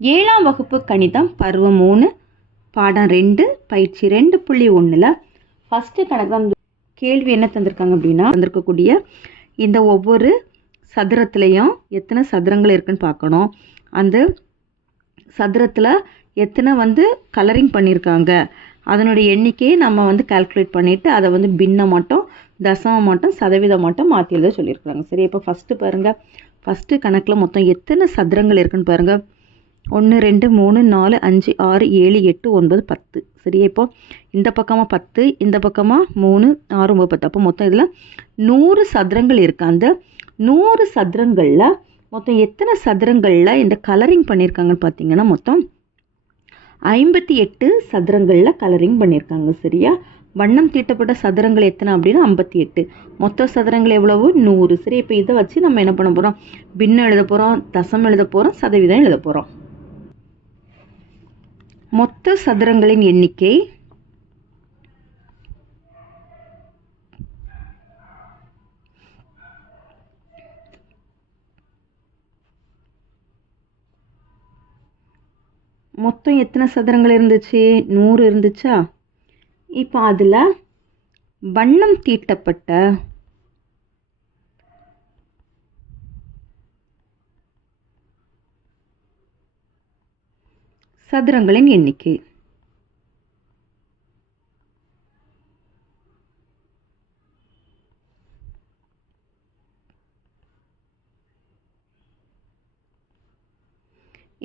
ஏழாம் வகுப்பு கணிதம் பருவம் 3 பாடம் 2 பயிற்சி 2.1ல் ஃபஸ்ட்டு கணக்கு தான். கேள்வி என்ன தந்திருக்காங்க அப்படின்னா, வந்திருக்கக்கூடிய இந்த ஒவ்வொரு சதுரத்துலேயும் எத்தனை சதுரங்கள் இருக்குன்னு பார்க்கணும். அந்த சதுரத்தில் எத்தனை கலரிங் பண்ணியிருக்காங்க அதனுடைய எண்ணிக்கையை நம்ம கால்குலேட் பண்ணிவிட்டு அதை பின்னம் மட்டும் தசமம் மட்டும் சதவீதம் மட்டும் மாற்றி எழுத சொல்லியிருக்காங்க. சரி, இப்போ ஃபஸ்ட்டு பாருங்கள். ஃபஸ்ட்டு கணக்கில் மொத்தம் எத்தனை சதுரங்கள் இருக்குன்னு பாருங்கள். 1 2 3 4 5 6 7 8 9 10. சரியா, இப்போ இந்த பக்கமாக 10, இந்த பக்கமாக 3 6 9 10. அப்போ மொத்தம் இதில் 100 சதுரங்கள் இருக்குது. அந்த 100 சதுரங்களில் மொத்தம் எத்தனை சதுரங்களில் இந்த கலரிங் பண்ணியிருக்காங்கன்னு பார்த்தீங்கன்னா மொத்தம் 58 சதுரங்களில் கலரிங் பண்ணியிருக்காங்க. சரியா, வண்ணம் தீட்டப்பட்ட சதுரங்கள் எத்தனை அப்படின்னா 58. மொத்த சதுரங்கள் எவ்வளவு? 100. சரி, இப்போ இதை வச்சு நம்ம என்ன பண்ண போகிறோம்? பின்னம் எழுத போகிறோம், தசம் எழுத போகிறோம், சதவீதம் எழுத போகிறோம். மொத்த சதுரங்களின் எண்ணிக்கை மொத்தம் எத்தனை சதுரங்கள் இருந்துச்சு? 100 இருந்துச்சா? இப்போ அதில் வண்ணம் தீட்டப்பட்ட சதுரங்களின் எண்ணிக்கை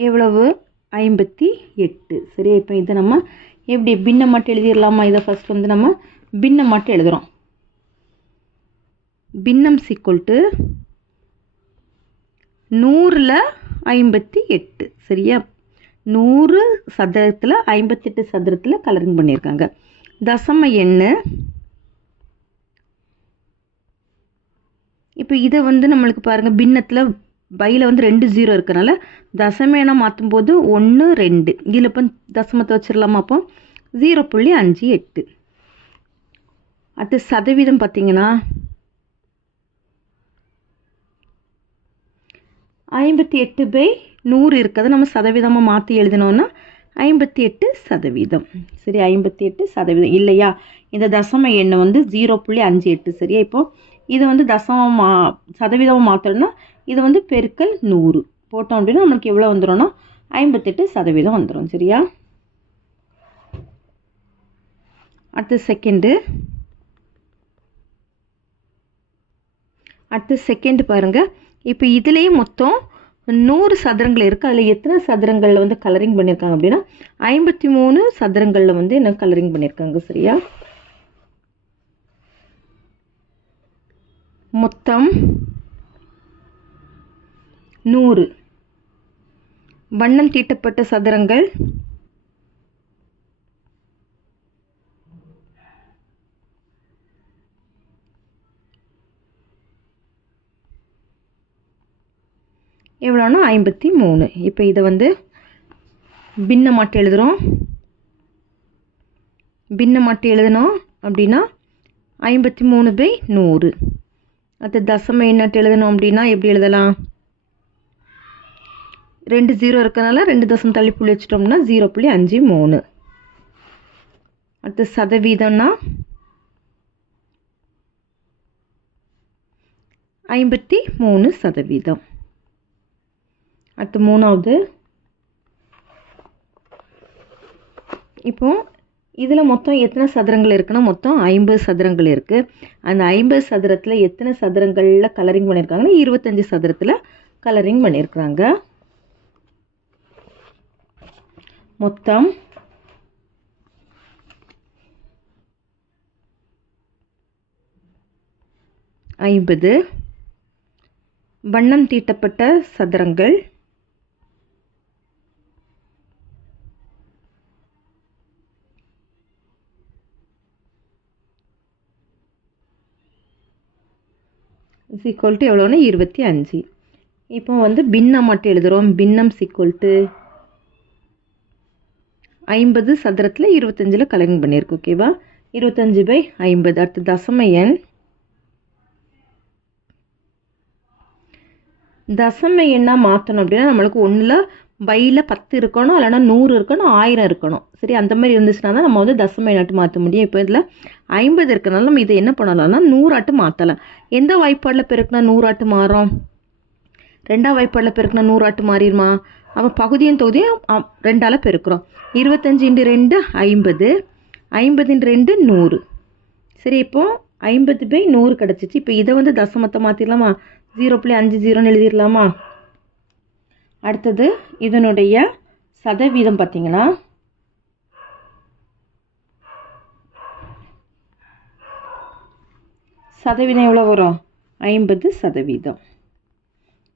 எவ்வளவு? 58. சரி, இப்போ இதை நம்ம எப்படி பின்னம் மட்டும் எழுதிடலாமா? இதை ஃபஸ்ட் நம்ம பின்னம் மட்டும் எழுதுகிறோம். பின்னம் = 100ல் 58. சரியா, 100 சதுரத்தில் 58 சதுரத்தில் கலரிங் பண்ணியிருக்காங்க. தசம எண்ணு இப்போ இதை நம்மளுக்கு பாருங்கள், பின்னத்தில் பையில் 2 0 இருக்கனால தசம எண்ணை மாற்றும் போது 1 2 இதில் இப்போ தசமத்தை வச்சிடலாமா? அப்போ 0.58. அடுத்து சதவீதம் பார்த்தீங்கன்னா 58/100 இருக்கிறத நம்ம சதவீதமாக மாற்றி எழுதினோன்னா 58 சதவீதம். சரி, 58 சதவீதம் இல்லையா? இந்த தசம எண்ணை 0.58. சரியா, இப்போது இது தசமமாக சதவீதமாக மாற்றணும்னா இது பெருக்கல் 100 போட்டோம் அப்படின்னா நமக்கு எவ்வளோ வந்துடும்னா 58 சதவீதம் வந்துடும். சரியா, அடுத்த செகண்ட் பாருங்கள். இப்போ இதுலேயே மொத்தம் 100 சதுரங்கள் இருக்குது. அதில் எத்தனை சதுரங்களில் கலரிங் பண்ணியிருக்காங்க அப்படின்னா 53 சதுரங்களில் என்ன கலரிங் பண்ணியிருக்காங்க. சரியா, மொத்தம் 100 வண்ணம் தீட்டப்பட்ட சதுரங்கள் எவ்வளோன்னா 53. இப்போ இதை பின்னம் மாட்டி எழுதுகிறோம். பின்னம் மாட்டி எழுதணும் அப்படின்னா 53/100. அது தசம எண்ணாட்டு எழுதணும் அப்படின்னா எப்படி எழுதலாம்? 2 0 இருக்கனால 2 தசம் தள்ளி புள்ளி வச்சிட்டோம்னா 0.53. அடுத்து சதவீதம்னா 53 சதவீதம். அடுத்து மூணாவது, இப்போ இதில் மொத்தம் எத்தனை சதுரங்கள் இருக்குன்னா மொத்தம் 50 சதுரங்கள் இருக்குது. அந்த 50 சதுரத்தில் எத்தனை சதுரங்களில் கலரிங் பண்ணியிருக்காங்கன்னா 25 சதுரத்தில் கலரிங் பண்ணியிருக்கிறாங்க. மொத்தம் 50 வண்ணம் தீட்டப்பட்ட சதுரங்கள் = எவ்வளோன்னா 25. இப்போ பின்னம் மட்டும் எழுதுகிறோம். பின்னம் = 50 சதுரத்தில் 25ல் கலரிங் பண்ணியிருக்கு. ஓகேவா, 25/50. அடுத்து தசம எண் தசம எண்ணாக மாற்றணும் அப்படின்னா நம்மளுக்கு 1ல் பையில் 10 இருக்கணும், இல்லைனா 100 இருக்கணும், 1000 இருக்கணும். சரி, அந்த மாதிரி இருந்துச்சுன்னா தான் நம்ம வந்து தசம எண்ணாட்டு மாற்ற முடியும். இப்போ இதில் 50 இருக்கிறனால நம்ம இதை என்ன பண்ணலாம்னா 100 ஆட்டு மாற்றலாம். எந்த வாய்ப்பாடில் பெருக்குனா 100 ஆட்டு மாறும்? 2ஆம் வாய்ப்பாடில் பெருக்குனா 100 ஆட்டு மாறிடுமா? அப்போ பகுதியும் தொகுதியும் 2ஆல் பெருக்கிறோம். 25 × 2 50, 50 × 2 100. சரி, இப்போது 50/100 கிடச்சிச்சு. இப்போ இதை வந்து தசமத்தை மாற்றிடலாமா? 0.50 எழுதிடலாமா? அடுத்தது இதனுடைய சதவீதம் பார்த்தீங்கன்னா சதவீதம் எவ்வளோ வரும்? 50%.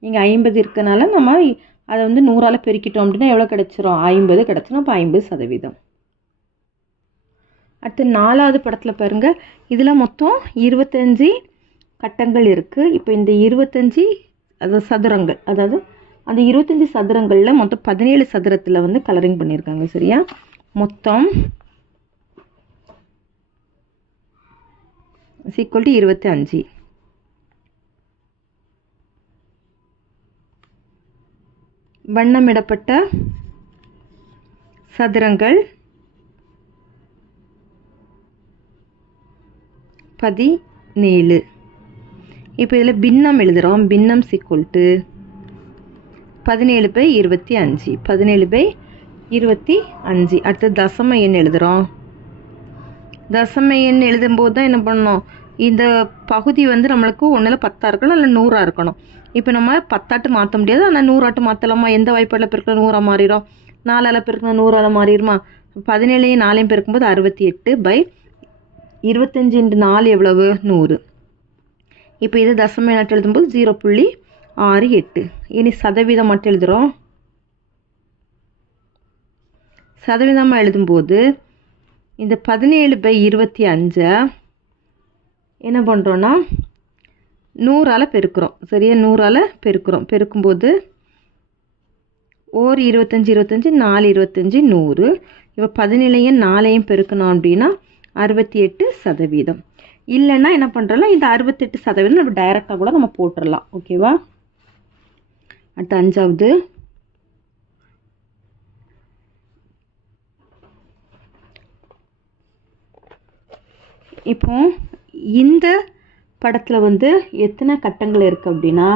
இங்கே 50 இருக்கனால நம்ம அதை வந்து 100ஆல் பெருக்கிட்டோம் அப்படின்னா எவ்வளோ கிடச்சிரும்? 50 கிடச்சிரும். அப்போ 50%. அடுத்து 4வது படத்தில் பாருங்கள், இதில் மொத்தம் 25 கட்டங்கள் இருக்குது. இப்போ இந்த 25 சதுரங்கள், அதாவது அந்த 25 சதுரங்களில் மொத்தம் 17 சதுரத்தில் வந்து கலரிங் பண்ணியிருக்காங்க. சரியா? மொத்தம் = 25. வண்ணமிடப்பட்ட சதுரங்கள் 17. இப்போ இதில் பின்னம் எழுதுகிறோம். பின்னம் = 17/25. 17/25. அடுத்து தசம எண் எழுதுகிறோம். தசம எண் எழுதும்போது தான் என்ன பண்ணணும்? இந்த பகுதி வந்து நம்மளுக்கு ஒன்றில் 10 இருக்கணும், இல்லை 100 இருக்கணும். இப்போ நம்ம 10 ஆட்டு மாற்ற முடியாது, ஆனால் 100 ஆட்டு மாற்றலாமா? எந்த வாய்ப்பாடில் பெருக்கிற 100 மாறிடும்? 4ஆல் பெருக்கிற 100ஆல் மாறிடுமா? 17ஐயும் 4ஐயும் பெருக்கும்போது 68/25 × 4 எவ்வளவு? 100. இப்போ இது தசம எண்ணாட்டு எழுதும்போது 0.68. இனி சதவீதம் மட்டும் எழுதுகிறோம். சதவீதமாக எழுதும்போது இந்த 17/25 என்ன பண்ணுறோன்னா 100ஆல் பெருக்கிறோம். சரியா? 100ஆல் பெருக்கிறோம். பெருக்கும்போது 1 25 25 4 25 100. இப்போ 17ஐயும் 4ஐயும் பெருக்கணும் அப்படின்னா 68%. இல்லைன்னா என்ன பண்ணுறோம்னா இந்த 68% நம்ம டைரெக்டாக கூட நம்ம போட்டுடலாம். ஓகேவா? அடுத்து 5வது, இப்போ இந்த படத்தில் வந்து எத்தனை கட்டங்கள் இருக்குது அப்படின்னா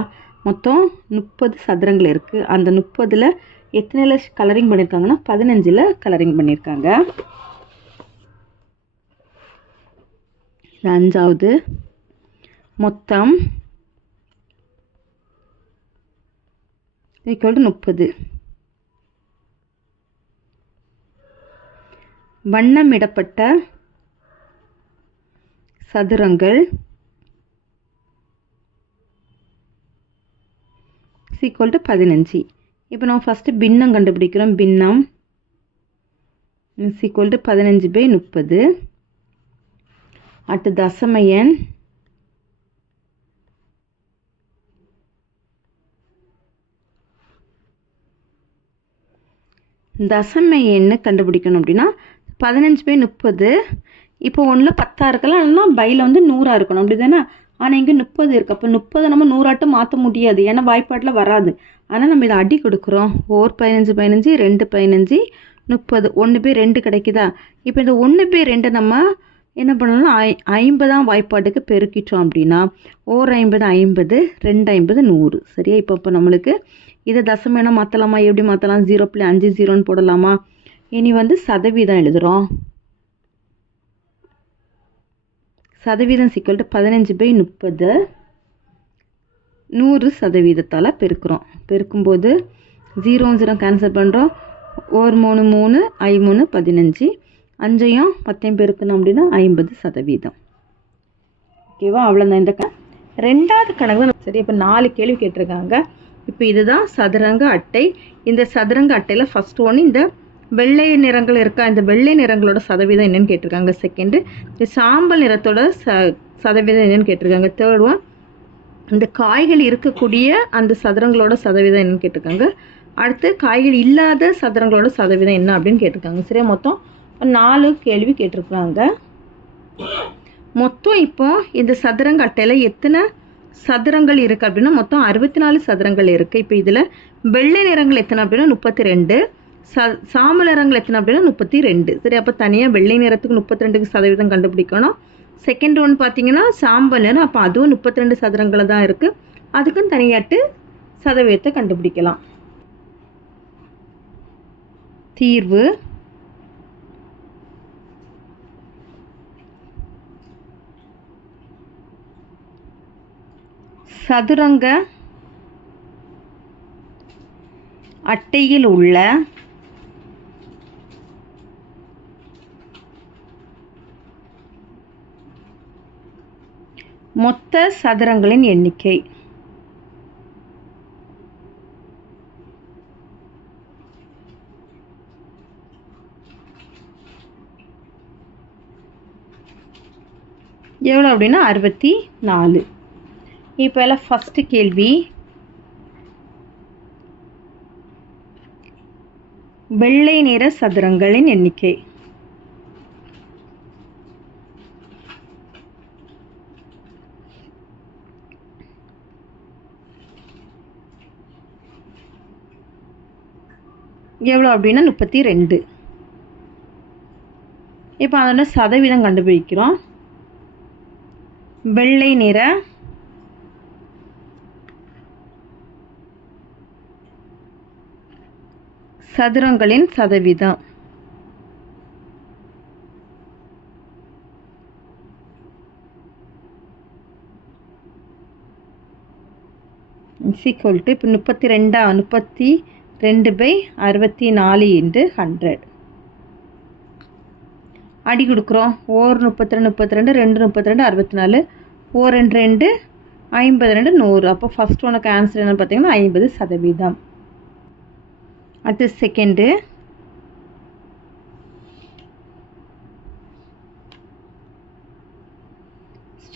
மொத்தம் 30 சதுரங்கள் இருக்குது. அந்த 30ல் எத்தனையில் கலரிங் பண்ணியிருக்காங்கன்னா 15ல் கலரிங் பண்ணியிருக்காங்க. 5வது, மொத்தம் = 30. வண்ணமிடப்பட்ட சதுரங்கள் = 15. இப்போ நம்ம ஃபஸ்ட்டு பின்னம் கண்டுபிடிக்கிறோம். பின்னம் = 15/30. அடுத்து தசம எண் கண்டுபிடிக்கணும் அப்படின்னா 15/30. இப்போ ஒன்றில் 10 இருக்கலாம், இல்லைன்னா பையில் வந்து 100 இருக்கணும். அப்படி தானே? ஆனால் இங்கே 30 இருக்குது. அப்போ 30 நம்ம 100 ஆட்டு மாற்ற முடியாது, ஏன்னா வாய்ப்பாட்டில் வராது. ஆனால் நம்ம இதை அடி கொடுக்குறோம். 15 15 2 15 30. 1/2 கிடைக்குதா? இப்போ இந்த 1/2 நம்ம என்ன பண்ணணும்னா 50ஆம் வாய்ப்பாட்டுக்கு பெருக்கிட்டோம் அப்படின்னா 1 50 2 50 100. சரியா? இப்போ நம்மளுக்கு இதை தசம எண்ணை மாற்றலாமா? எப்படி மாற்றலாம்? 0.50 போடலாமா? இனி வந்து சதவீதம் எழுதுகிறோம். சதவீதம் = 15/30. 100% பெருக்கிறோம். பெருக்கும்போது 0 0 கேன்சல் பண்ணுறோம். 1 3 3 I 3 15. 5ஐயும் 10ஐயும் பெருக்கணும் அப்படின்னா 50%. ஓகேவா? அவ்வளோதான் இந்த 2வது கணக்கு. சரி, இப்போ 4 கேள்வி கேட்டிருக்காங்க. இப்போ இதுதான் சதுரங்க அட்டை. இந்த சதுரங்க அட்டையில் ஃபஸ்ட் ஒன்று இந்த வெள்ளை நிறங்கள் இருக்கா? இந்த வெள்ளை நிறங்களோட சதவீதம் என்னன்னு கேட்டிருக்காங்க. செகண்டு, இந்த சாம்பல் நிறத்தோட சதவீதம் என்னன்னு கேட்டிருக்காங்க. தேர்ட் ஒன், இந்த காய்கள் இருக்கக்கூடிய அந்த சதுரங்களோட சதவீதம் என்னன்னு கேட்டிருக்காங்க. அடுத்து காய்கள் இல்லாத சதுரங்களோட சதவீதம் என்ன அப்படின்னு கேட்டிருக்காங்க. சரியா? மொத்தம் 4 கேள்வி கேட்டிருக்காங்க. மொத்தம் இப்போ இந்த சதுரங்க அட்டையில் எத்தனை சதுரங்கள் இருக்குது அப்படின்னா மொத்தம் 64 சதுரங்கள் இருக்குது. இப்போ இதில் வெள்ளை நிறங்கள் எத்தனை அப்படின்னா 32, சாம்பல் நிறங்கள் எத்தனை அப்படின்னா 32. சரி, அப்போ தனியாக வெள்ளை நிறத்துக்கு 32% கண்டுபிடிக்கணும். செகண்ட் ஒன் பார்த்தீங்கன்னா சாம்பல் நிறம், அப்போ அதுவும் 32 சதுரங்கள் தான் இருக்குது. அதுக்கும் தனியாட்டு சதவீதத்தை கண்டுபிடிக்கலாம். தீர்வு சதுரங்க அட்டையில் உள்ள மொத்த சதுரங்களின் எண்ணிக்கை. எவ்வளோ அப்படின்னா 64. இப்போ எல்லாம் ஃபஸ்ட்டு கேள்வி, வெள்ளை நிற சதுரங்களின் எண்ணிக்கை. எவ்வளோ அப்படின்னா 32. இப்போ அதோட சதவீதம் கண்டுபிடிக்கிறோம். வெள்ளை நிற சதுரங்களின் சதவீதம் இப்போ 32/64 × 100 அடி கொடுக்குறோம். 1 32 32, 2 32, 64, 4 2 52, 100. அப்போ ஃபர்ஸ்ட் உனக்கு ஆன்சர் என்ன பார்த்தீங்கன்னா 50%. அடுத்து செகண்டு,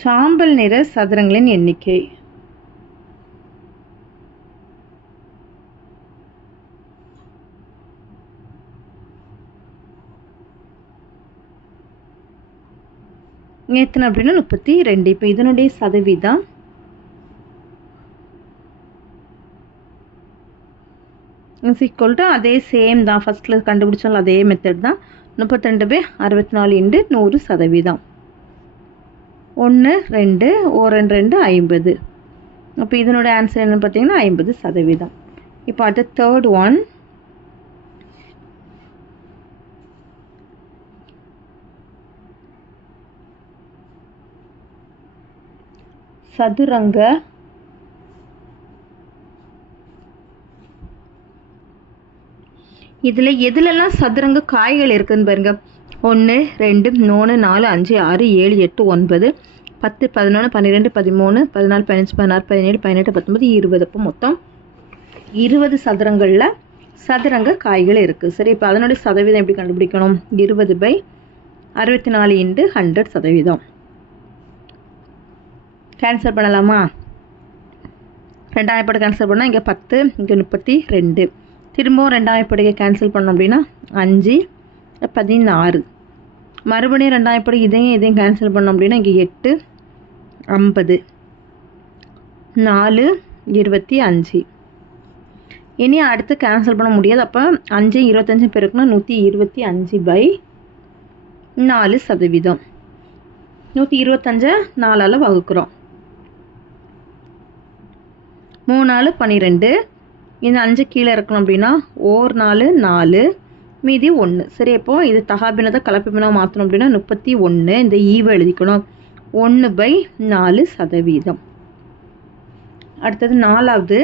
சாம்பல் நிற சதுரங்களின் எண்ணிக்கை. எத்தனை அப்படின்னா 32. இப்போ இதனுடைய சதவீதம் அதே சேம் தான், ஃபஸ்ட்டில் கண்டுபிடிச்சாலும் அதே மெத்தட் தான். 32/64 × 100%. 1 2 1 2 50. அப்போ இதனோட ஆன்சர் என்னன்னு பார்த்தீங்கன்னா 50%. இப்போ அடுத்த தேர்ட் ஒன், சதுரங்க இதில் எதுலெல்லாம் சதுரங்க காய்கள் இருக்குதுன்னு பாருங்க. 1 2 3 4 5 6 7 8 9 10 11 12 13 14 15 16 17 18 19 20. அப்போ மொத்தம் 20 சதுரங்களில் சதுரங்க காய்கள் இருக்குது. சரி, இப்போ அதனுடைய சதவீதம் எப்படி கண்டுபிடிக்கணும்? 20/64 × 100%. கேன்சல் பண்ணலாமா? 2ஆம் படை கேன்சல் பண்ணால் இங்கே 10, இங்கே 32. திரும்பவும் 2ஆம் படையை கேன்சல் பண்ணோம் அப்படின்னா 5 16. மறுபடியும் 2ஆம் படை இதையும் கேன்சல் பண்ணோம் அப்படின்னா இங்கே 8 50, 4 25. இனி அடுத்து கேன்சல் பண்ண முடியாது. அப்போ 5 25 பெருக்குன்னா 125/4%. 125 4ஆல் வகுக்கிறோம். 3 4 12. இந்த 5 கீழே இருக்கணும் அப்படின்னா 1 4 4, மீதி 1. சரி, அப்போது இது தகாபினதை கலப்பினதாக மாற்றணும் அப்படின்னா 31. இந்த ஈவை எழுதிக்கணும். 1/4%. அடுத்தது 4வது,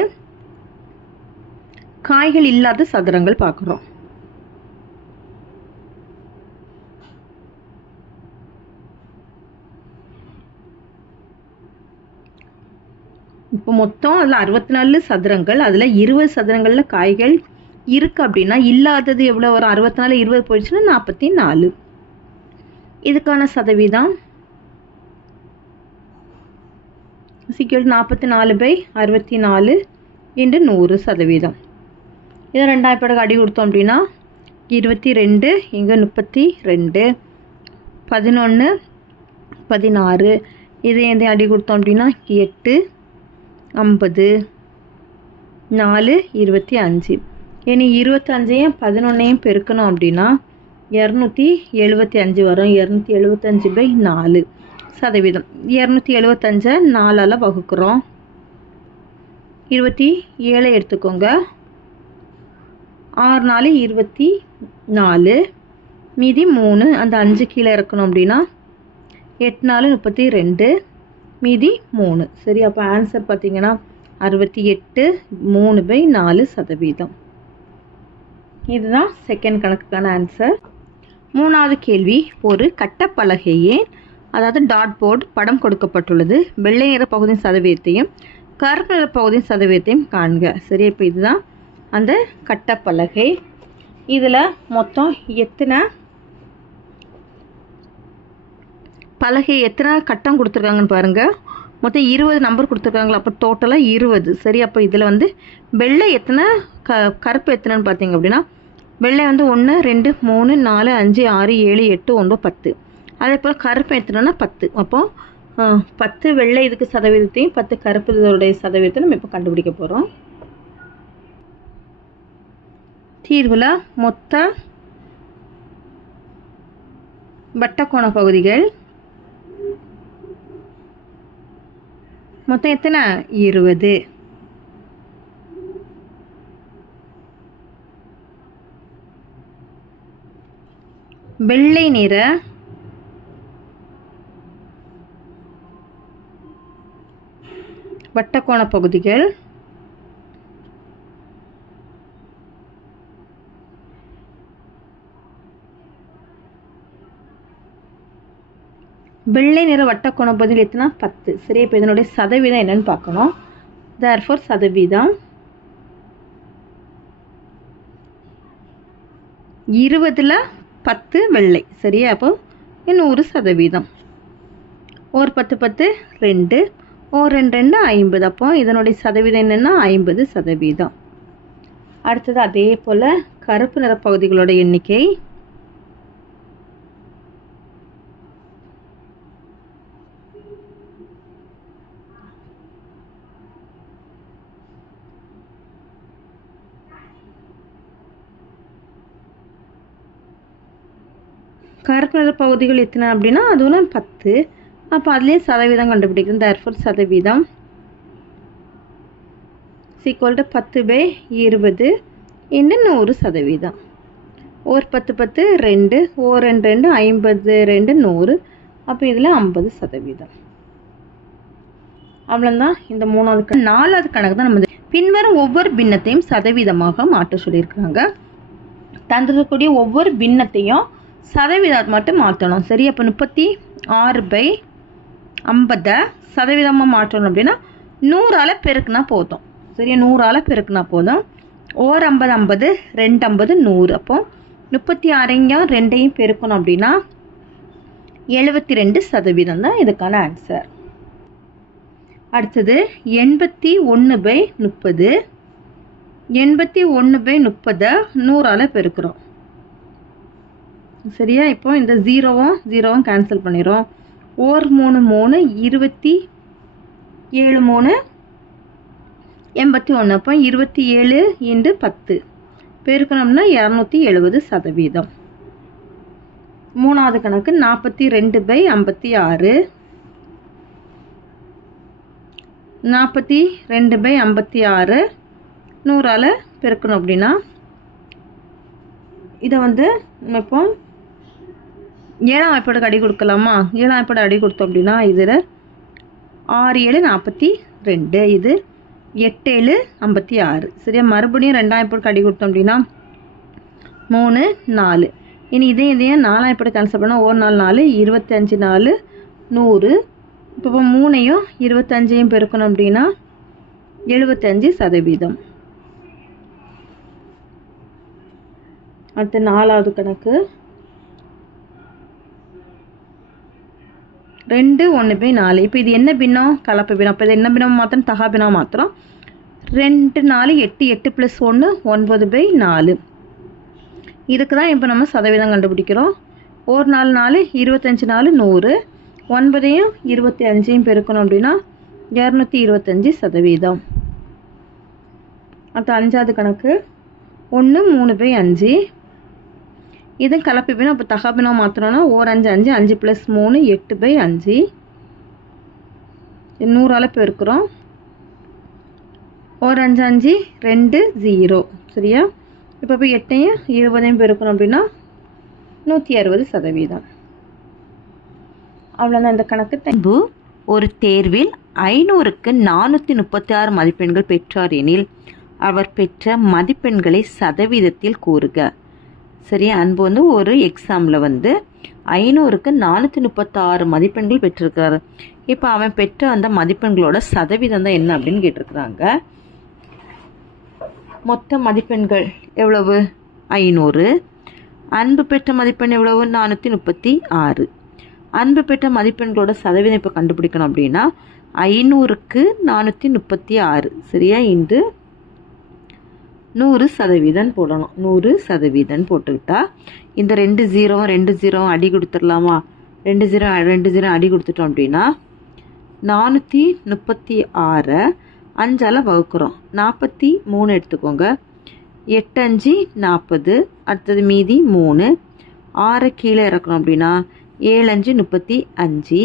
காய்கள் இல்லாத சதுரங்கள் பார்க்குறோம். இப்போ மொத்தம் அதில் 64 சதுரங்கள், அதில் 20 சதுரங்களில் காய்கள் இருக்குது அப்படின்னா இல்லாதது எவ்வளோ வரும்? 64 20 போயிடுச்சுன்னா 44. இதுக்கான சதவீதம் 44/64 × 100%. இதை 2ஆம் படகு அடி கொடுத்தோம் அப்படின்னா 22, இங்கே 32, 11 16. இதை அடி கொடுத்தோம் அப்படின்னா 8 50, 4 25. இனி 25ஐயும் 11ஐயும் பெருக்கணும் அப்படின்னா 275 வரும். 275/4 சதவீதம். 275 4ஆல் வகுக்கிறோம். 27 எடுத்துக்கோங்க. 6 4 24, மீதி 3, அந்த 5 கீழே இறக்கணும் அப்படின்னா 8 4 32, மீதி 3. சரி, அப்போ ஆன்சர் பார்த்தீங்கன்னா 68 3/4 சதவீதம். இதுதான் செகண்ட் கணக்குக்கான ஆன்சர். மூணாவது கேள்வி, ஒரு கட்டப்பலகையே அதாவது டாட் போர்டு படம் கொடுக்கப்பட்டுள்ளது. வெள்ளை நிற பகுதியின் சதவீதத்தையும் கருப்பு நிற பகுதியின் சதவீதத்தையும் காண்க. சரி, இப்போ இதுதான் அந்த கட்டப்பலகை. இதில் மொத்தம் எத்தனை பலகை, எத்தனை கட்டம் கொடுத்துருக்காங்கன்னு பாருங்கள். மொத்தம் 20 நம்பர் கொடுத்துருக்காங்களா, அப்போ டோட்டலாக 20. சரி, அப்போ இதில் வந்து வெள்ளை எத்தனை கருப்பு எத்தனைன்னு பார்த்தீங்க அப்படின்னா வெள்ளை வந்து 1 2 3 4 5 6 7 8 9 10. அதே போல் கருப்பு எத்தனைன்னா 10. அப்போது 10 வெள்ளை இதுக்கு சதவீதத்தையும் 10 கருப்பு இதோடைய சதவீதத்தை நம்ம இப்போ கண்டுபிடிக்க போகிறோம். தீர்வில் மொத்த வட்டக்கோண பகுதிகள் மொத்தம் எத்தனை? 20. வெள்ளை நிற வட்டக்கோண பகுதிகள் வெள்ளை நிற வட்டக்கோண பகுதியில் எத்தனை? 10. சரி, இப்போ இதனுடைய சதவீதம் என்னன்னு பார்க்கணும். therefore சதவீதம் 20ல் 10 வெள்ளை. சரியா, அப்போ 100%. ஒரு 10 10 2, ஒரு 2 2 50. அப்போ இதனுடைய சதவீதம் என்னென்னா 50%. அடுத்தது அதே போல் கருப்பு நிற பகுதிகளோட எண்ணிக்கை கருப்பு நிற பகுதிகள் எத்தனை அப்படின்னா அதுவும் 10. அப்போ அதுலேயே சதவீதம் கண்டுபிடிக்கணும். therefore சதவீதம் = 10/20 × 100%. ஒரு 10 10 2, ஒரு 2 2 52 100. அப்போ இதில் 50%. அவ்வளோதான் இந்த மூணாவது. நாலாவது கணக்கு தான் நம்ம பின்வரும் ஒவ்வொரு பின்னத்தையும் சதவீதமாக மாற்ற சொல்லியிருக்காங்க. தந்திருக்கக்கூடிய ஒவ்வொரு பின்னத்தையும் சதவீதம் மட்டும் மாற்றணும். சரி, அப்போ 36/50 சதவீதமாக மாற்றணும் அப்படின்னா 100ஆல் பெருக்குனா போதும். சரியா, 100ஆல் பெருக்குனா போதும். ஒரு 50 50, 2 50 100. அப்போ 36ஐயும் 2ஐயும் பெருக்கணும் அப்படின்னா 72% தான் இதுக்கான ஆன்சர். அடுத்தது 81/30. 81/30 100ஆல் பெருக்கிறோம். சரியா, இப்போ இந்த 0வும் கேன்சல் பண்ணிடுறோம். ஒரு 3 3 27 3 81. அப்போ 27 × 10 பெருக்கணும்னா 270%. மூணாவது கணக்கு 42/56. 42/56 100ஆல் பெருக்கணும் அப்படின்னா இதை வந்து நம்ம இப்போ 7ஆம் வாய்ப்பாடுக்கு அடி கொடுக்கலாமா? 7ஆம் வாய்ப்பாடு அடி கொடுத்தோம் அப்படின்னா இதில் 6 7 42, இது 8 7 56. சரியா, மறுபடியும் 2ஆம் வாய்ப்பாடுக்கு அடி கொடுத்தோம் அப்படின்னா 3 4. இனி இதையும் 4ஆம் வாய்ப்பாடு கேன்சல் பண்ணால் 1 4 4 25 4 100. இப்போ 3ஐயும் 25ஐயும் பெருக்கணும் அப்படின்னா 75%. அடுத்து நாலாவது கணக்கு 2 1/4. இப்போ இது என்ன பின்னம்? கலப்பு பின்னம். அப்போ இது என்ன பின்னம் மாத்திரம்? தகா பின்னம் மாத்திரம். 2 4 8 8 + 1 9/4. இதுக்கு தான் இப்போ நம்ம சதவீதம் கண்டுபிடிக்கிறோம். ஒரு 4 4 25 4 100. 9ஐயும் 25ஐயும் பெருக்கணும் அப்படின்னா 225%. அடுத்து 5வது கணக்கு 1 3/5. இது கலப்பு பின்னம். அப்போ தகாபினம் மாற்றணும்னா 1 5 5 5 + 3 8/5. 100ஆல் பெருக்கிறோம். 1 5 5 2 0. சரியா? இப்போ போய் 8ஐயும் 20ஐயும் பெருக்கணும் அப்படின்னா 160%. அவ்வளோதான் இந்த கணக்கு. ஒரு தேர்வில் 500க்கு 436 மதிப்பெண்கள் பெற்றார் எனில் அவர் பெற்ற மதிப்பெண்களை சதவீதத்தில் கூறுக. சரி, அன்பு வந்து ஒரு எக்ஸாமில் வந்து 500க்கு 436 மதிப்பெண்கள் பெற்றிருக்கிறாரு. இப்போ அவன் பெற்ற அந்த மதிப்பெண்களோட சதவீதம் தான் என்ன அப்படின்னு கேட்டிருக்கிறாங்க. மொத்த மதிப்பெண்கள் எவ்வளவு? 500. அன்பு பெற்ற மதிப்பெண் எவ்வளவு? 436. அன்பு பெற்ற மதிப்பெண்களோட சதவீதம் இப்போ கண்டுபிடிக்கணும் அப்படின்னா 500க்கு 436 சரியா இன்று 100% போடணும். 100% போட்டுக்கிட்டா இந்த 2 0 அடி கொடுத்துடலாமா? 2 0 அடி கொடுத்துட்டோம் அப்படின்னா 436 5ஆல் வகுக்கிறோம். 43 எடுத்துக்கோங்க. 8 5 40. அடுத்தது மீதி 3. 6 கீழே இறக்கணும் அப்படின்னா 7 5 35.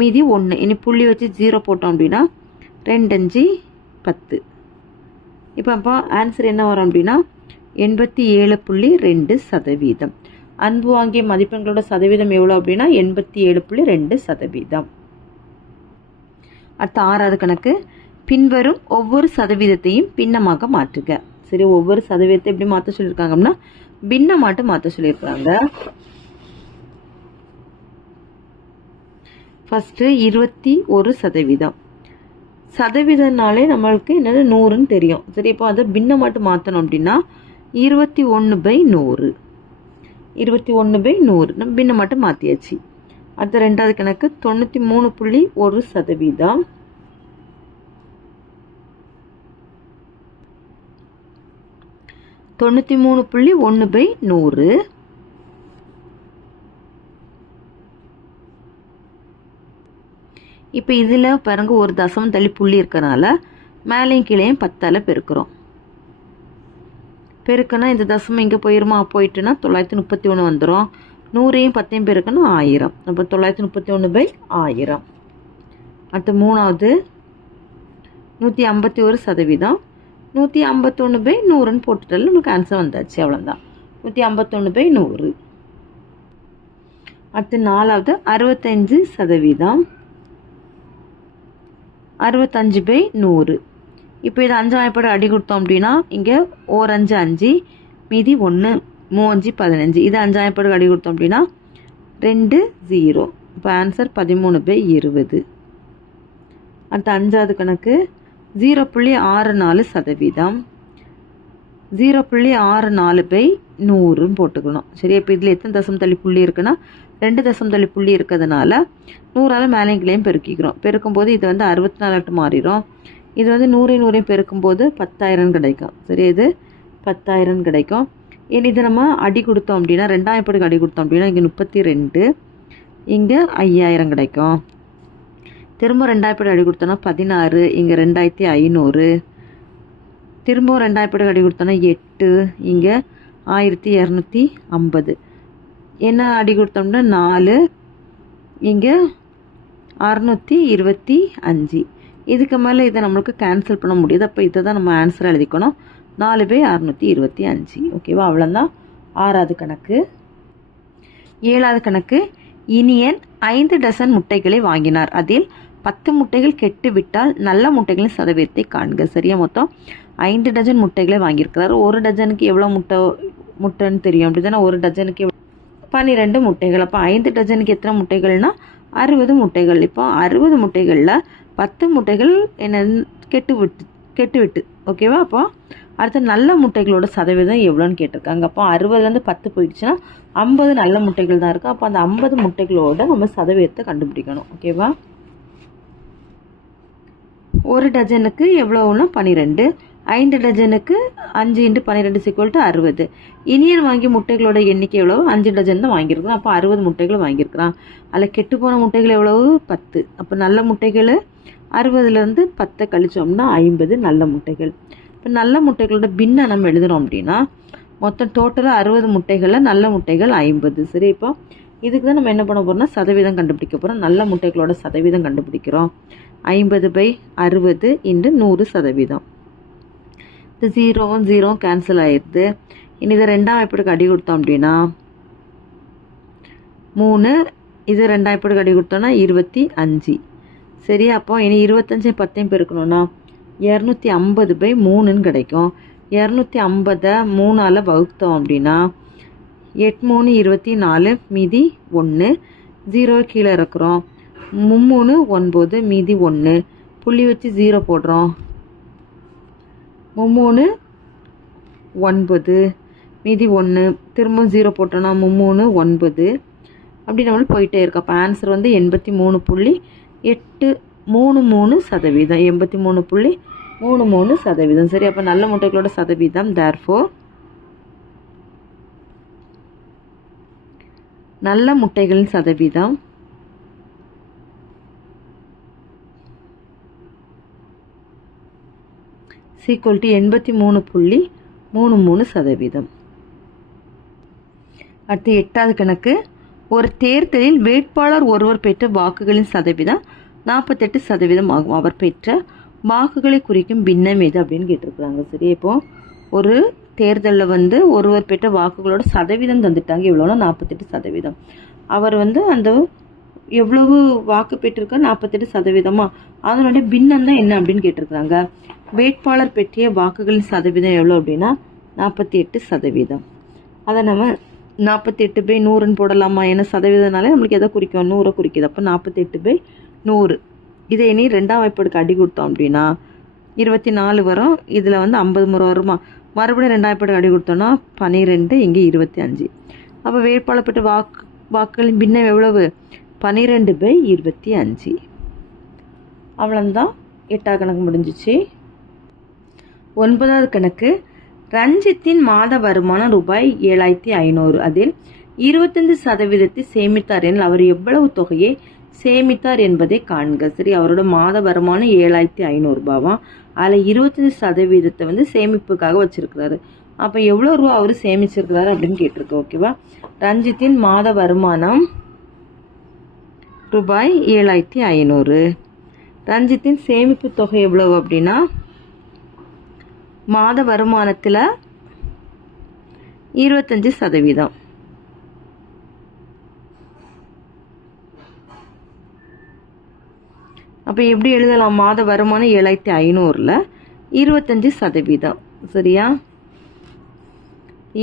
மீதி 1. இனி புள்ளி வச்சு 0 போட்டோம் அப்படின்னா 2 5 10. இப்போ ஆன்சர் என்ன வரும் அப்படின்னா 87.2%. அன்பு வாங்கிய மதிப்பெண்களோட சதவீதம் எவ்வளோ அப்படின்னா 87.2%. அடுத்த 6வது கணக்கு பின்வரும் ஒவ்வொரு சதவீதத்தையும் பின்னமாக மாற்றுக. சரி, ஒவ்வொரு சதவீதத்தை எப்படி மாற்ற சொல்லியிருக்காங்க அப்படின்னா பின்னமாட்டு மாற்ற சொல்லியிருக்காங்க. ஃபஸ்ட்டு 21%. சதவீதம்னாலே நம்மளுக்கு என்னது 100ன்னு தெரியும். சரி, இப்போ அதை பின்னமாட்டு மாற்றணும் அப்படின்னா 21/100. 21/100 நம்ம பின்னமாட்டு மாற்றியாச்சு. அடுத்த 2வது கணக்கு 93.1%. (93.1/100). இப்போ இதில் பாருங்க ஒரு தசமம் தள்ளி புள்ளி இருக்கனால மேலேயும் கீழேயும் 10ஆல் பெருக்கிறோம். பெருக்கனா இந்த தசமம் இங்கே போயிருமா? போயிட்டுனா 931 வந்துடும். 100ஐயும் 10ஐயும் பெருக்கணும் 1000. அப்போ 931/1000. அடுத்து 3வது 151%. 151/100ன்னு போட்டுட்டாலும் நமக்கு ஆன்சர் வந்தாச்சு. அவ்வளோதான், 151/100. அடுத்து 4வது 65%. 65/100. இப்போ இது 5 வாய்ப்பாடு அடி கொடுத்தோம் அப்படின்னா இங்கே 1 5 5 மீதி 1 3 5 15. இது 5 வாய்ப்பாடு அடி கொடுத்தோம் அப்படின்னா 2 0. இப்போ ஆன்சர் 13/20. அடுத்த 5வது கணக்கு 0.64%. 0.64/100ன்னு போட்டுக்கணும். சரி, இப்போ இதில் எத்தனை தசம் தள்ளி புள்ளி இருக்குன்னா 2 தசம் தள்ளி புள்ளி இருக்கிறதுனால 100ஆல் மேலேயும் கீழேயும் பெருக்கிக்கிறோம். பெருக்கும்போது இது வந்து 64 மாறிடும். இது வந்து 100 பெருக்கும்போது 10,000 கிடைக்கும். சரி, இது 10,000 கிடைக்கும். இனி இது நம்ம அடி கொடுத்தோம் அப்படின்னா 2 வாய்ப்பாடுக்கு அடி கொடுத்தோம் அப்படின்னா இங்கே 32, இங்கே 5000 கிடைக்கும். திரும்ப 2 வாய்ப்பாடு அடி கொடுத்தோன்னா 16, இங்கே 2500. திரும்பவும் 2 வாய்ப்பாடு அடி கொடுத்தோன்னா 8, இங்கே 1250. என்ன அடி கொடுத்தோம்னா 4, இங்கே 625. இதுக்கு மேலே இதை நம்மளுக்கு கேன்சல் பண்ண முடியுது. அப்போ இதை தான் நம்ம ஆன்சர் எழுதிக்கணும். 4/625. ஓகேவா? அவ்வளோதான் 6வது கணக்கு. 7வது கணக்கு இனியன் 5 டசன் முட்டைகளை வாங்கினார். அதில் 10 முட்டைகள் கெட்டு விட்டால் நல்ல முட்டைகளின் சதவீதத்தை காண்க. சரியா, மொத்தம் 5 டஜன் முட்டைகளை வாங்கியிருக்கிறார். ஒரு டஜனுக்கு எவ்வளோ முட்டைன்னு தெரியும் அப்படி தானே? ஒரு டஜனுக்கு 12 முட்டைகள். அப்போ 5 டஜனுக்கு எத்தனை முட்டைகள்னா 60 முட்டைகள். இப்போ 60 முட்டைகளில் 10 முட்டைகள் என்ன கெட்டு விட்டு ஓகேவா? அப்போ அடுத்து நல்ல முட்டைகளோட சதவீதம் எவ்வளோன்னு கேட்டிருக்காங்க. அப்போ 60லேருந்து 10 போயிடுச்சுன்னா 50 நல்ல முட்டைகள் தான் இருக்குது. அப்போ அந்த 50 முட்டைகளோட நம்ம சதவீதத்தை கண்டுபிடிக்கணும். ஓகேவா? ஒரு டஜனுக்கு எவ்வளோன்னா 12. 5 டஜனுக்கு 5 × 12 = 60. இனியன் வாங்கிய முட்டைகளோட எண்ணிக்கை எவ்வளவு? 5 டஜன் தான் வாங்கியிருக்கிறான். அப்போ 60 முட்டைகள் வாங்கியிருக்கிறான். அதில் கெட்டு போன முட்டைகள் எவ்வளவு? 10. அப்போ நல்ல முட்டைகள் 60லேருந்து 10 கழிச்சோம்னா 50 நல்ல முட்டைகள். இப்போ நல்ல முட்டைகளோட பின்னை நம்ம எழுதுகிறோம் அப்படின்னா மொத்தம் டோட்டலாக 60 முட்டைகளில் நல்ல முட்டைகள் 50. சரி, இப்போ இதுக்கு தான் நம்ம என்ன பண்ண போகிறோம்னா சதவீதம் கண்டுபிடிக்க போகிறோம். நல்ல முட்டைகளோட சதவீதம் கண்டுபிடிக்கிறோம். 50/60 × 100%. இது 0 கேன்சல் ஆயிடுது. இனி இதை 2ஆம் வாய்ப்பாடுக்கு அடி கொடுத்தோம் அப்படின்னா 3, இது 2ஆம் வாய்ப்பாடுக்கு அடி கொடுத்தோம்னா 25. சரி, அப்போ இனி 25 10 பெருக்கணும்னா 250/3ன்னு கிடைக்கும். 250 3ஆல் வகுத்தோம் அப்படின்னா 8 3 24, மீதி 1. 0 கீழே இறக்குறோம். 3 9, மீதி 1. புள்ளி வச்சு 0 போடுறோம். 3 9, மீதி 1. திரும்ப 0 போட்டோன்னா 3 9. அப்படி நம்மளுக்கு போயிட்டே இருக்கோம். அப்போ ஆன்சர் வந்து 83.833%. 83.33%. சரி, அப்போ நல்ல முட்டைகளோட சதவீதம் தேர்ஃபோர் நல்ல முட்டைகளின் சதவீதம் = 83.33%. அடுத்து 8வது கணக்கு. ஒரு தேர்தலில் வேட்பாளர் ஒருவர் பெற்ற வாக்குகளின் சதவீதம் 48% ஆகும். அவர் பெற்ற வாக்குகளை குறிக்கும் பின்னம் எது அப்படின்னு கேட்டிருக்கிறாங்க. சரி, இப்போ ஒரு தேர்தலில் வந்து ஒருவர் பெற்ற வாக்குகளோட சதவீதம் தந்துட்டாங்க. எவ்வளோனா 48%. அவர் வந்து அந்த எவ்வளவு வாக்கு பெற்றிருக்கார் 48%. அதனுடைய பின்னம் தான் என்ன அப்படின்னு கேட்டிருக்கிறாங்க. வேட்பாளர் பெற்றிய வாக்குகளின் சதவீதம் எவ்வளோ அப்படின்னா 48%. அதை நம்ம 48/100ன்னு போடலாமா? ஏன்னா சதவீதம்னாலே நம்மளுக்கு எதை குறிக்கும்? 100 குறிக்குது. அப்போ 48/100. இதை இனி 2ஆம் வாய்ப்பாடுக்கு அடி கொடுத்தோம் அப்படின்னா 24 வரும். இதில் வந்து 50 முறை வருமா? மறுபடியும் 2ஆம் வாய்ப்பாடுக்கு அடி கொடுத்தோம்னா 12, இங்கே 25. அப்போ வேட்பாளர் பெற்ற வாக்குகளின் பின்னம் எவ்வளவு? 12/25. அவ்வளோதான். 8ஆவது கணக்கு முடிஞ்சிச்சு. 9வது கணக்கு. ரஞ்சித்தின் மாத வருமானம் ரூபாய் 7500. அதில் 25% சேமித்தார் எனில் அவர் எவ்வளவு தொகையை சேமித்தார் என்பதை காண்க. சரி, அவரோட மாத வருமானம் 7500 ரூபாவாம். அதில் 25% வந்து சேமிப்புக்காக வச்சிருக்கிறாரு. அப்போ எவ்வளோ ரூபா அவர் சேமிச்சிருக்கிறாரு அப்படின்னு கேட்டிருக்கு. ஓகேவா? ரஞ்சித்தின் மாத வருமானம் ரூபாய் 7500. ரஞ்சித்தின் சேமிப்பு தொகை எவ்வளவு அப்படின்னா மாத வருமானத்தில் 25%. அப்போ எப்படி எழுதலாம்? மாத வருமானம் 7500ல் 25%. சரியா?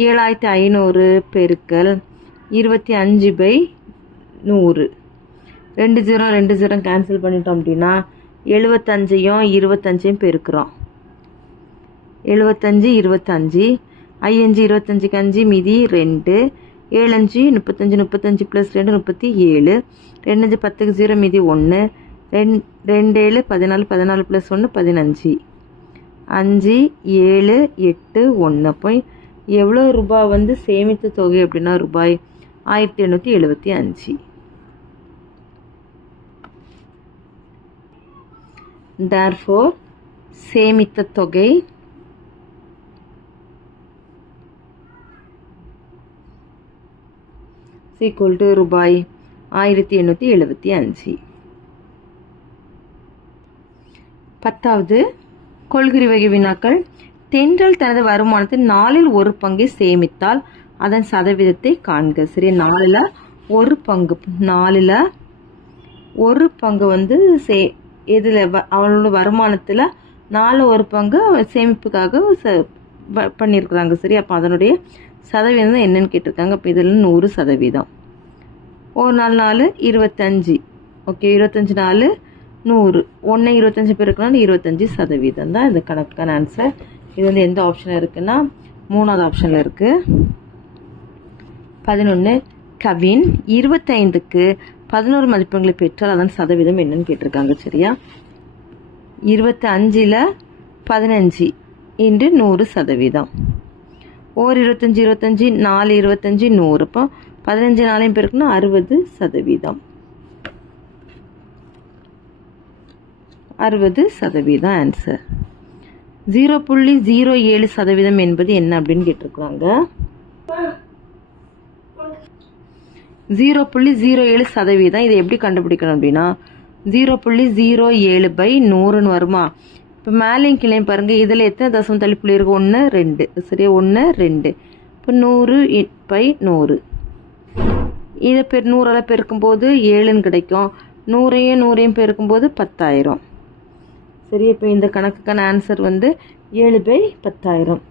7500 பெருக்கல் 25/100. 2 0 கேன்சல் பண்ணிட்டோம் அப்படின்னா 75யும் 25யும் பெருக்கிறோம். 75 25, 5 25 5, மீதி 2. 7 5 35, 35 + 2 37. 2 5 10 0, மீதி 1. 2 7 14, 14 + 1 15. 5 7 8 1. அப்போ எவ்வளோ ரூபாய் வந்து சேமித்த தொகை அப்படின்னா ரூபாய் 1875. therefore சேமித்த தொகை ரூபாய் 1875. 10வது கொள்குறி வகை வினாக்கள். தென்றல் தனது வருமானத்தில் 4ல் 1 பங்கை சேமித்தால் அதன் சதவீதத்தை காண்க. சரி, 4ல் 1 பங்கு. 4ல் 1 பங்கு வந்து இதில் அவனோட வருமானத்தில் 4ல் 1 பங்கு சேமிப்புக்காக பண்ணியிருக்கிறாங்க. சரி, அப்போ அதனுடைய சதவீதம் என்னன்னு கேட்டிருக்காங்க. அப்போ இதில் 100%. 1 4 4 25. ஓகே, 25 4 100. 1 25 பெருக்கணும் 25% தான் இந்த கணக்குக்கான ஆன்சர். இது வந்து எந்த ஆப்ஷனில் இருக்குன்னா 3வது ஆப்ஷனில் இருக்குது. 11 கவின் 25க்கு 11 மதிப்பெண்களை பெற்றால் அதன் சதவீதம் என்னன்னு கேட்டிருக்காங்க. சரியா? 25ல் 15 × 100%. 1 25 25, 4 25 100. அப்போ 15 4 பெருக்குன்னா 60%. 60% ஆன்சர். 0.07% என்பது என்ன அப்படின்னு கேட்டிருக்கிறாங்க. 0.07% இதை எப்படி கண்டுபிடிக்கணும் அப்படின்னா 0.07/100ன்னு வருமா. இப்போ மேலேயும் கீழே பாருங்கள், இதில் எத்தனை தசம தள்ளிப்புள்ளி இருக்குது? 1 2 சரியா, 1 2. இப்போ 100/100 இதை 100ஆல் பெருக்கும்போது 7ன்னு கிடைக்கும். 100ஐயும் பெருக்கும்போது 10,000 சரி. இப்போ இந்த கணக்குக்கான ஆன்சர் வந்து 7/10,000.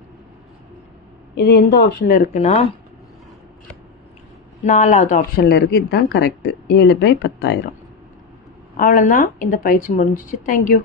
இது எந்த ஆப்ஷனில் இருக்குன்னா 4வது ஆப்ஷனில் இருக்குது. இதுதான் கரெக்டு, 7/10,000. அவ்வளோதான், இந்த பயிற்சி முடிஞ்சிச்சு. தேங்க்யூ.